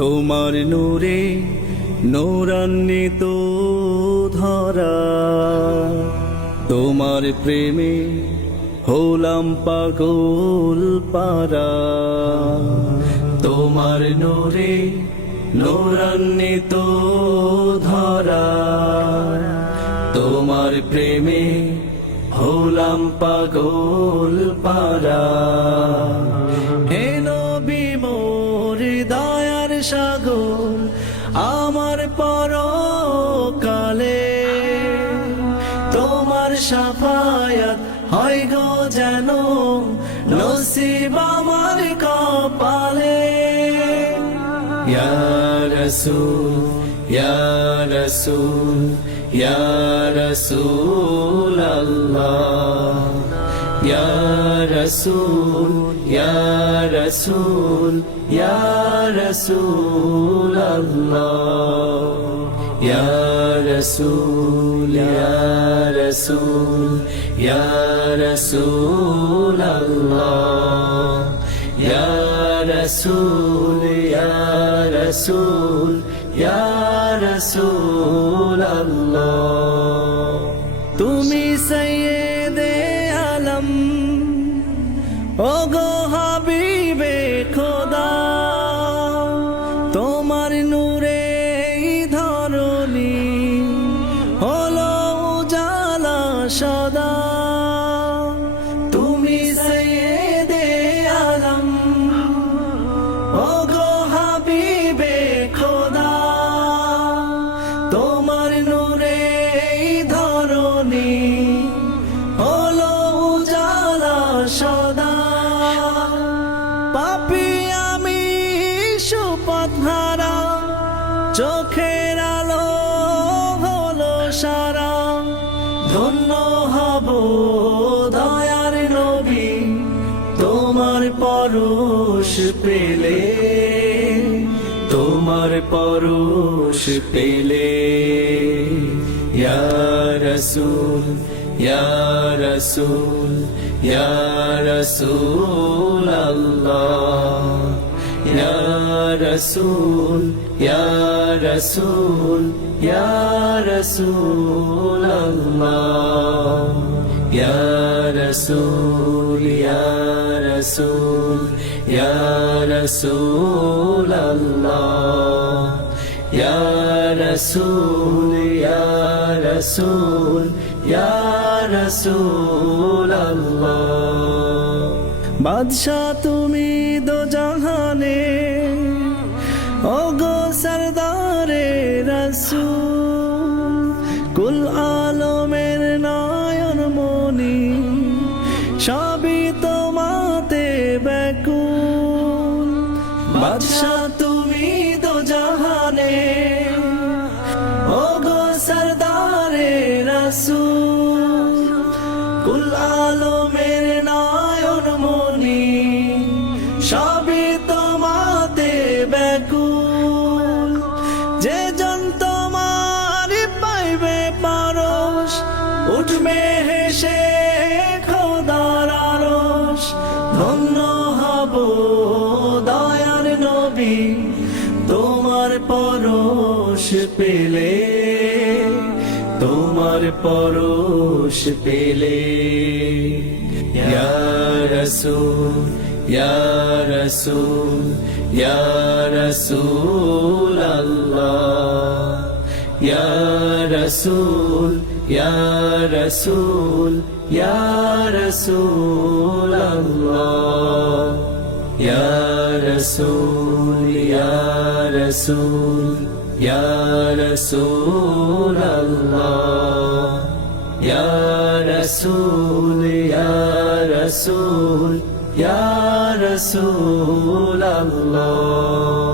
তোমার নূরে নূরান্বিত ধরা, তোমার প্রেমে হলাম পাগল পারা। তোমার নূরে নূরান্বিত ধরা, তোমার প্রেমে হলাম পাগল পারা। হে নবী মোর দয়ার সাগর, আমার পরকালে তোমার শাফায়াত হয় গো যেন নসিব আমার কপালে। ইয়া রাসূল ইয়া রাসূল ইয়া রাসূল আল্লাহ, ইয়া রাসূল ইয়া রাসূল ইয়া রাসূল আল্লাহ, ইয়া রাসূল ইয়া রাসূল ইয়া রাসূল আল্লাহ, ইয়া রাসূল ইয়া রাসূল ইয়া রাসূল আল্লাহ। তুমি সাইয়্যিদে আলম ওগো হাবিবে খোদা, তোমার নূরে ধরণী হলো উজালা সদা। তুমি সাইয়্যিদে আলম ওগো হাবিবে খোদা, তোমার নূরে ধরণী হলো উজালা সদা। পাপী আমি সুপথহারা, চোখের আলো হলো সারা। ধন্য হব দয়ার নবী তোমার পরশ পেলে, তোমার পরশ পেলে। ইয়া রাসূল ইয়া রাসূল ইয়া রাসূল আল্লাহ, ইয়া রাসূল ইয়া রাসূল ইয়া রাসূল আল্লাহ, ইয়া রাসূল ইয়া রাসূল ইয়া রাসূল আল্লাহ, ইয়া রাসূল ইয়া রাসূল ইয়া রাসূল আল্লাহ। বাদশাহ তুমি দো জাহানে ওগো সরদারে রাসূল, কুল আলমের নয়ন মনি সবই তোমাতে ব্যাকুল। বাদশাহ তুমি দো জাহানে ওগো সরদারে রাসূল, কুল আলমের নয়ন মনি সবই তোমাতে ব্যাকুল। যে জন তোমার পাইবে পরশ, উঠবে হেসে খোদার আরশ। ধন্য হব দয়ার নবী তোমার পরশ পেলে, তোমার পরশ পেলে। ইয়া রাসূল ইয়া রাসূল ইয়া রাসূল আল্লাহ, ইয়া রাসূল ইয়া রাসূল ইয়া রাসূল আল্লাহ, ইয়া রাসূল ইয়া রাসূল ইয়া রাসূল আল্লাহ, ইয়া রাসূল ইয়া রাসূল ইয়া রাসূল আল্লাহ।